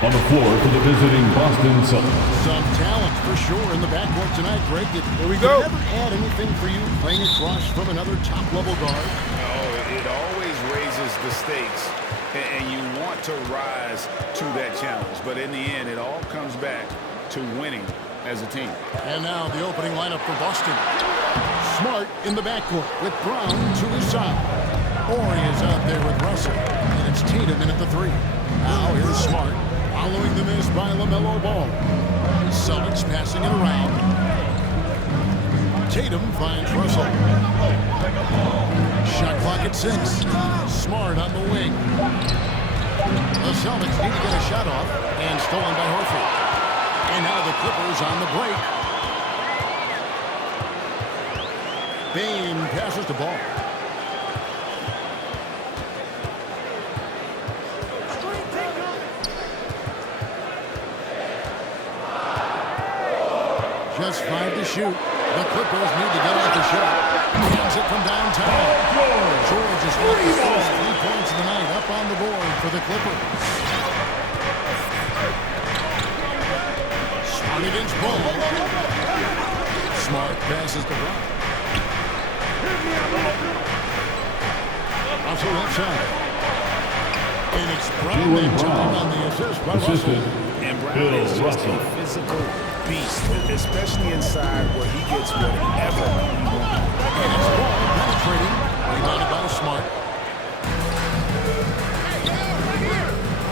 On the floor for the visiting Boston Celtics. Some talent for sure in the backcourt tonight, Greg. Here we go. Did it ever add anything for you playing across from another top-level guard? No, it always raises the stakes, and you want to rise to that challenge. But in the end, it all comes back to winning as a team. And now the opening lineup for Boston. Smart in the backcourt with Brown to his side. Horry is out there with Russell, and it's Tatum in at the 3. Now here's Smart, following the miss by LaMelo Ball. Celtics passing it around. Tatum finds Russell. Shot clock at 6. Smart on the wing. The Celtics need to get a shot off, and stolen by Horford. And now the Clippers on the break. Bane passes the ball. Just 5 to shoot. The Clippers need to get off the shot. Hands it from downtown. George is got his first 3 points of the night up on the board for the Clippers. Smart against Ball. Smart passes the ball. Russell left side. And it's Brown named time on the assist by Russell. And Brown is just a physical beast, especially inside where he gets whatever he wants. And it's Ball penetrating. Rebounded by Smart.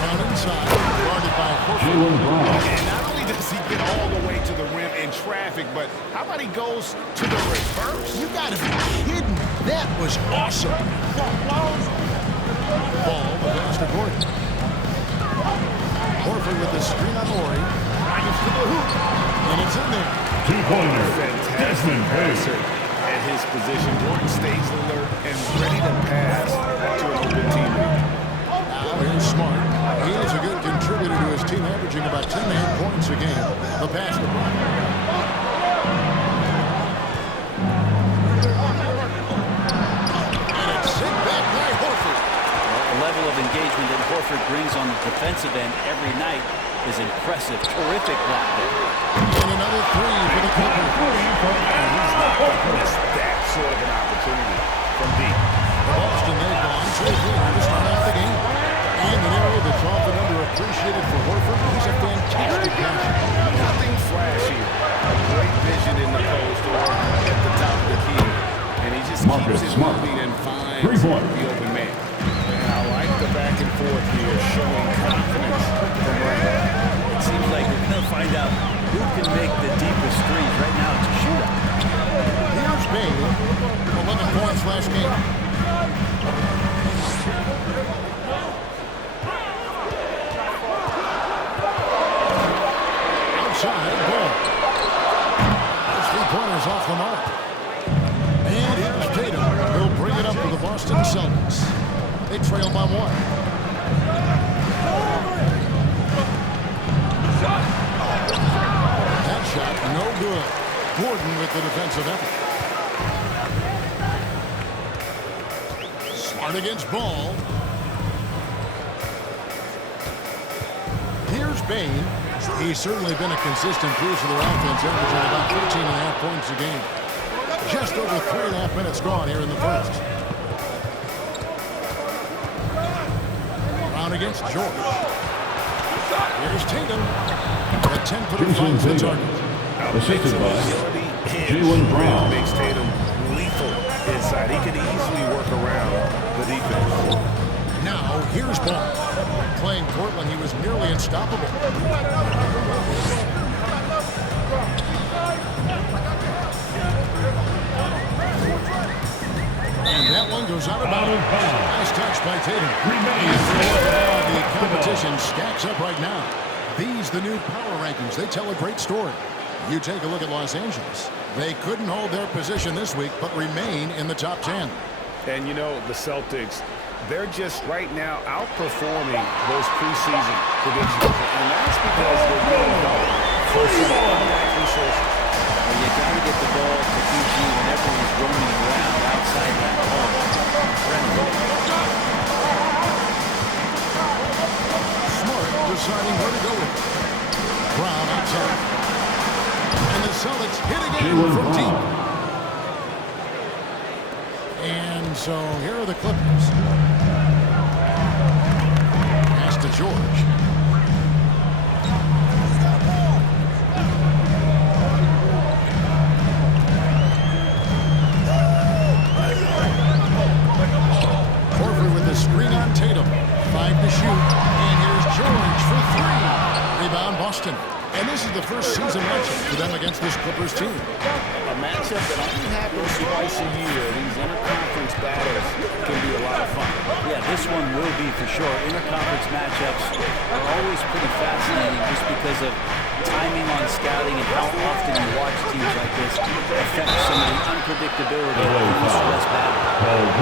Brown inside. Guarded by Horford. And not only does he get all the way to the rim in traffic, but how about he goes to the reverse? You gotta be kidding me. That was awesome. Ball, the pass to Gordon. Horford with the screen on Horry. Drives to the hoop. And it's in there. Two-pointer. Fantastic passer at his position. Gordon stays alert and ready to pass to an open teammate. Now here's Smart. He is a good contributor to his team, averaging about 10.5 points a game. The pass to Brown. And it's sent back by Horford. The level of engagement that Horford brings on the defensive end every night is impressive. Terrific block there. And another 3 for the Clippers. And he's not going to miss that sort of an opportunity from deep. Boston, they've gone 2-3 to start off the game. And an arrow that's often underappreciated for Horford. He's a fantastic passer. Nothing flashy. A great vision in the post or at the top of the key. And he just keeps it moving and finds the open man. And I like the back and forth here, showing confidence from Randall. It seems like we're going to find out who can make the deepest threes. Right now it's a shootout. Here's Bane. 11 points last game. Outside, Ball. Those 3-pointers off the mark. And here's Tatum. He'll bring it up for the Boston Celtics. They trail by 1. That shot, no good. Gordon with the defensive effort. Smart against Ball. Here's Bane. He's certainly been a consistent piece of their offense, averaging about 13.5 points a game. Just over 3.5 minutes gone here in the first. Brown against George. Here's Tatum. The 10-footer finds the target. Assisted by Jaylen Brown makes Tatum lethal inside. He could easily work around the defense. Now, here's Ball. Playing Portland, he was nearly unstoppable. And that one goes out of bounds. Nice touch by Tatum. And the competition stacks up right now. These, the new power rankings, they tell a great story. You take a look at Los Angeles. They couldn't hold their position this week, but remain in the top 10. And you know, the Celtics, they're just right now outperforming those preseason predictions. And that's because they're being held for some unlikely sources. Well, you got to get the ball to PG whenever he's roaming around outside that ball. Smart deciding where to so here are the Clippers. Pass to George. Horford with the screen on Tatum. 5 to shoot. And here's George for 3. Rebound Boston. And this is the first season matchup for them against this Clippers team. A matchup that only happens twice a year. These interconference battles can be a lot of fun. Yeah, this one will be for sure. Interconference matchups are always pretty fascinating just because of timing on scouting and how often you watch teams like this affect some of the unpredictability of the East-West battle.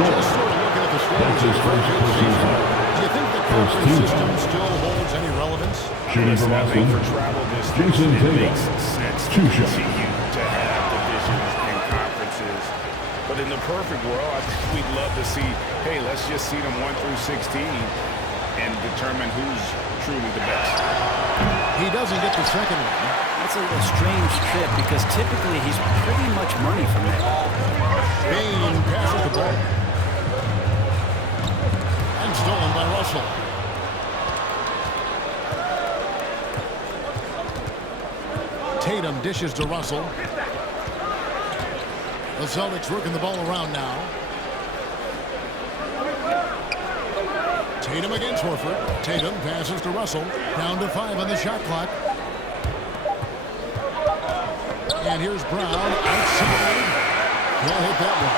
Just sort of looking at the standings for this season, do you think the conference system still holds any relevance? Shooting from I think Boston, for travel distance, Jason it Tatum. makes sense to 2 shots. continue to have divisions and conferences. But in the perfect world, I think we'd love to see, hey, let's just see them 1 through 16 and determine who's truly the best. He doesn't get the second one. That's a strange trip because typically he's pretty much money from there. Bain passes the ball. And stolen by Russell. Tatum dishes to Russell. The Celtics working the ball around now. Tatum against Horford. Tatum passes to Russell. Down to 5 on the shot clock. And here's Brown outside. He'll hit that one.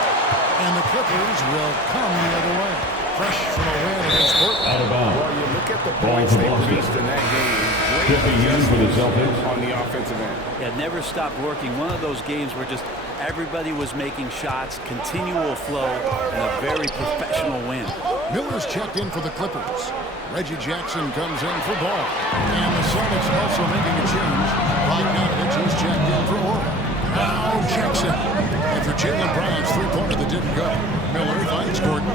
And the Clippers will come the other way. Fresh from a win against Portland. Out of bounds. Well, you look at the Ball points to they Boston. produced in that game. Checking in for the Celtics. On the offensive end. Yeah, never stopped working. One of those games where just everybody was making shots, continual flow, and a very professional win. Miller's checked in for the Clippers. Reggie Jackson comes in for ball. And the Celtics also making a change. Bogdanovich is checked in for Orr. Now Jackson. After Jaylen Brown's three-pointer that didn't go. Miller finds Gordon.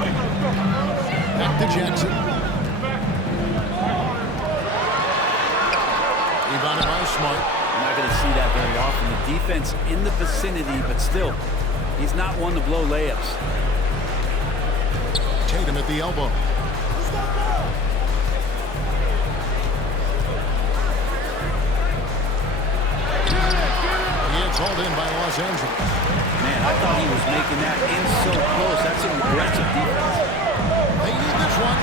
Back to Jackson. Rebounded by Smart. You're not going to see that very often. The defense in the vicinity, but still, he's not one to blow layups. Tatum at the elbow. He gets hauled in by Los Angeles. Man, I thought he was making that in so close. That's some aggressive defense. They need this one.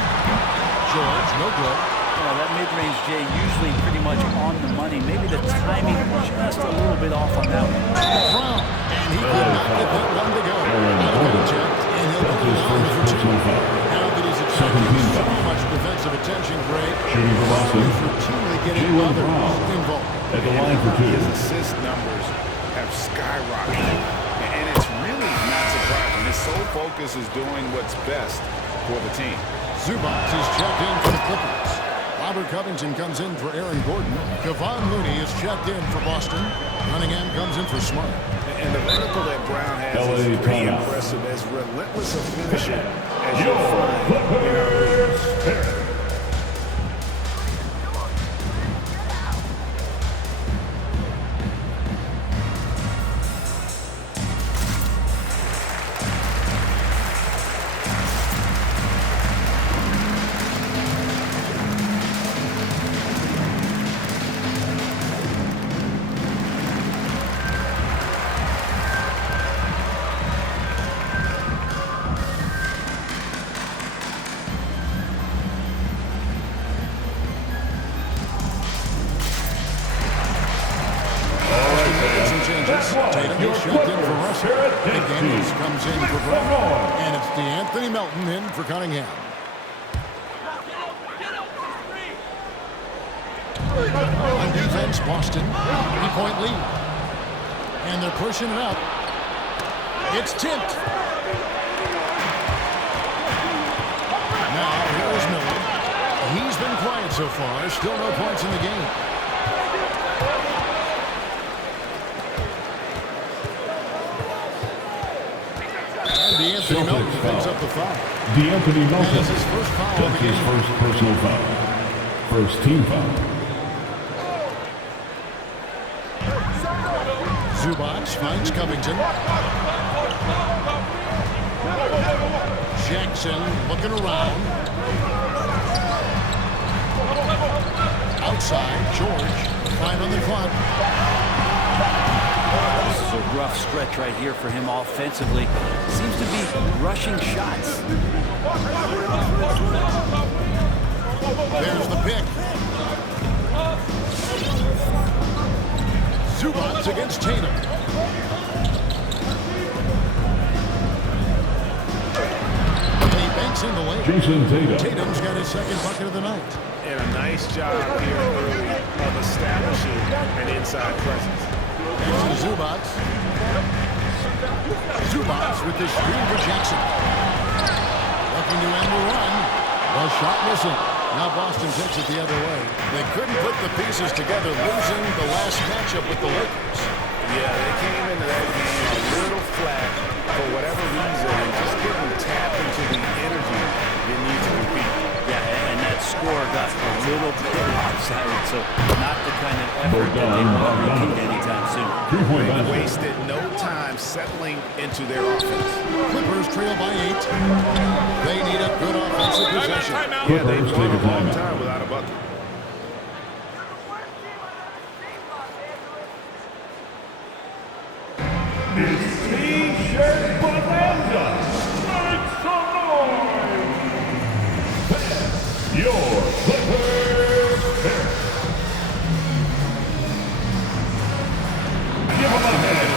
George, no good. Well, that mid-range J usually pretty much on the money. Maybe the timing just a little bit off on that one. Brown, and he could not get that one to go. Not checked, and he'll go down for 2. Now that he's attracting so much defensive attention, Gray, Shooting from Boston, he's routinely getting Jaylen others Brown. involved. At the line for 2. His assist numbers have skyrocketed. And it's really not surprising. His sole focus is doing what's best for the team. Zubac is checked in for the Clippers. Robert Covington comes in for Aaron Gordon. Kevon Looney is checked in for Boston. Cunningham comes in for Smart. And the vertical that Brown has LA is pretty timeout. impressive, as relentless a finisher as you'll find in our league. Tatum is checked in for Russell. McDaniels comes in for Brown. And it's DeAnthony Melton in for Cunningham. On defense, Boston. 3-point lead. And they're pushing it up. It's tipped. Now, here's Miller. He's been quiet so far. Still no points in the game. DeAnthony Melton picks up the foul. DeAnthony Melton. That's his first foul of the That's his game. first personal foul. First team foul. Zubac finds Covington. Jackson looking around. Outside, George, 5 on the clock. This is a rough stretch right here for him offensively. Seems to be rushing shots. There's the pick. Zubats against Tatum. He banks in the lane. Jason Tatum. Tatum's got his second bucket of the night. And a nice job here early of establishing an inside presence. Next to Zubats. Zubats with the screen for Jackson. Looking to end the run. The shot missing. Now Boston takes it the other way. They couldn't put the pieces together, losing the last matchup with the Lakers. Yeah, they came into that game a little flat for whatever reason and just couldn't tap into the energy they need to compete. Yeah, and that score got a little bit lopsided, so not the kind of effort that they want to repeat anytime soon. They wasted no time settling into their offense. Clippers trail by 8. They need a good offensive possession. Yeah, they've gone a long time without a bucket. It's T-shirt bonanza. Make some noise. Your Clippers pick. Give him a hand.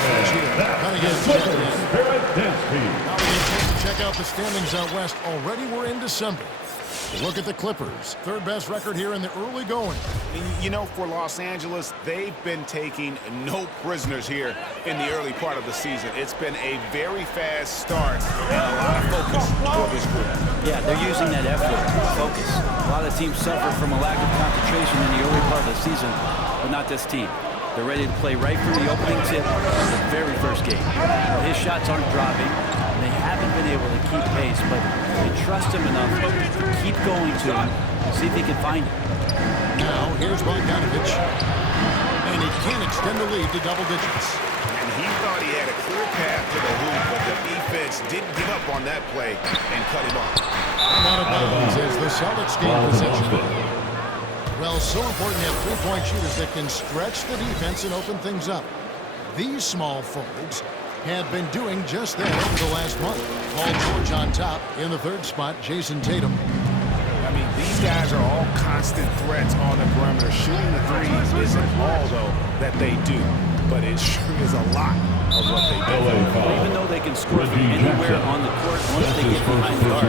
That's the Clippers Spirit Dance Team. Now we get a chance to check out the standings out west. Already we're in December. Look at the Clippers. Third best record here in the early going. You know, for Los Angeles, they've been taking no prisoners here in the early part of the season. It's been a very fast start and a lot of focus for this group. Yeah, they're using that effort, focus. A lot of teams suffer from a lack of concentration in the early part of the season, but not this team. They're ready to play right from the opening tip of the very first game. His shots aren't dropping. They haven't been able to keep pace, but they trust him enough to keep going to him, see if he can find it. Now, here's Bogdanovich. And he can't extend the lead to double digits. And he thought he had a clear path to the hoop, but the defense didn't give up on that play and cut him off. Out of bounds as the Celtics gain possession. Well, so important to have three-point shooters that can stretch the defense and open things up. These small forwards have been doing just that over the last month. Paul George on top. In the third spot, Jason Tatum. I mean, these guys are all constant threats on the perimeter. Shooting the threes isn't all, though, that they do, but it sure is a lot of what they do. Even though they can score from anywhere on the court, once they get behind the arc,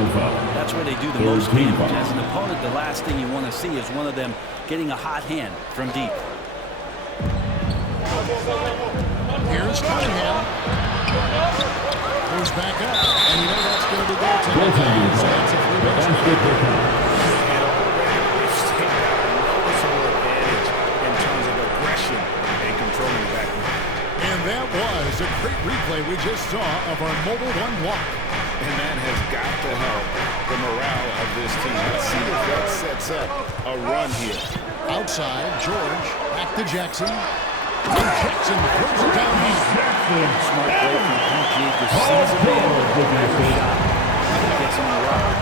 that's where they do the most damage. As an opponent, the last thing you want to see is one of them getting a hot hand from deep. Here's Cunningham. Goes back up, and you know that's going to be good. So that's a free basket. And already they've taken out a noticeable advantage in terms of aggression and controlling the backcourt. And that was a great replay we just saw of our mobile one block. And that has got to help the morale of this team. Let's see if that sets up a run here. Outside, George, back to Jackson. And Jackson throws it down. Smart play from PG to seize a man with a shot. Gets him on the rock.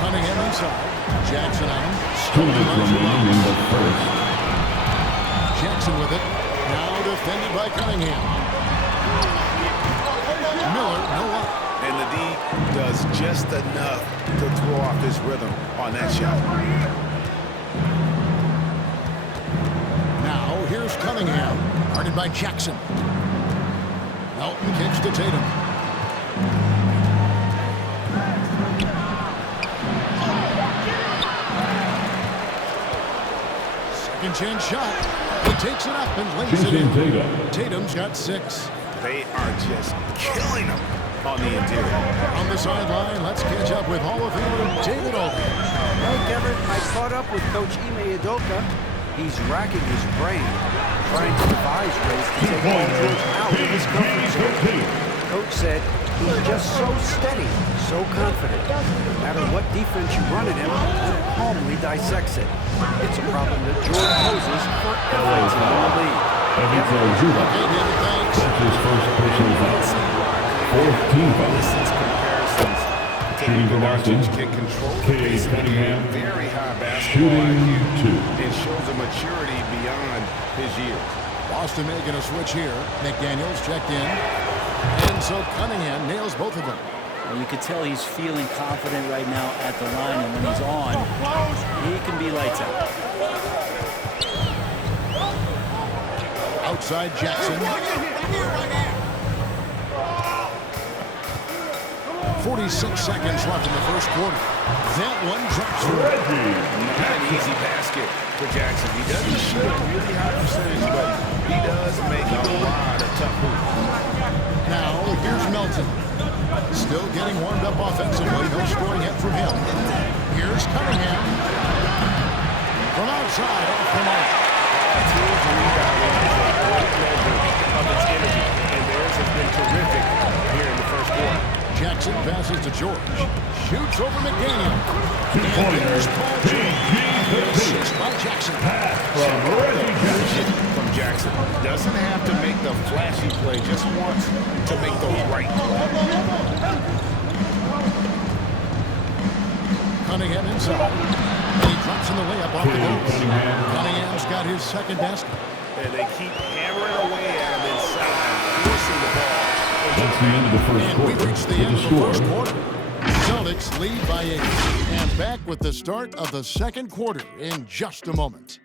Cunningham inside. Jackson on him. 2 minutes remaining in the first. Jackson with it. Now defended by Cunningham. Miller, no up. And the D does just enough to throw off his rhythm on that shot. Now here's Cunningham. Guarded by Jackson. Melton kicks to Tatum. Second chance shot. He takes it up and lays it in. Tatum's got 6. They are just killing him on the interior. On the sideline, let's catch up with Hall of Famer David Oldham. Well, Everett, I caught up with Coach Ime Udoka. He's racking his brain, trying to devise ways to take Paul George out of his comfort zone. Coach said he's just so steady, so confident. No matter what defense you run at him, he calmly dissects it. It's a problem that George poses for every team in the league. That's his first personal foul. Fourth team foul. Distance comparisons. Shooting for Boston. Can control the Cade pace of the Cunningham. game. Very high basketball Shooting IQ. 2. And shows a maturity beyond his years. Boston making a switch here. McDaniels checked in. And so Cunningham nails both of them. Well, you could tell he's feeling confident right now at the line, and when he's on, he can be lights out. Outside Jackson. 46 seconds left in the first quarter. That one drops for Reggie. Not an easy basket for Jackson. He doesn't shoot a really high percentage, but he does make a lot of tough moves. Now, here's Melton. Still getting warmed up offensively. No scoring yet from him. Here's Cunningham. From outside, off the mark. Team's rebounding is a great measure of its energy, and theirs has been terrific here in the first quarter. Jackson passes to George. Shoots over McDaniel. Two-pointers. Assist by Jackson. From Reggie Jackson. From Jackson. Doesn't have to make the flashy play, just wants to make the right play. Cunningham inside. And he drops in the layup off the glass. Cunningham's got his second basket. And they keep hammering away at him inside, forcing the ball. That's the end of the first And quarter. we've reached the end of the first quarter. Celtics lead by 8. And back with the start of the second quarter in just a moment.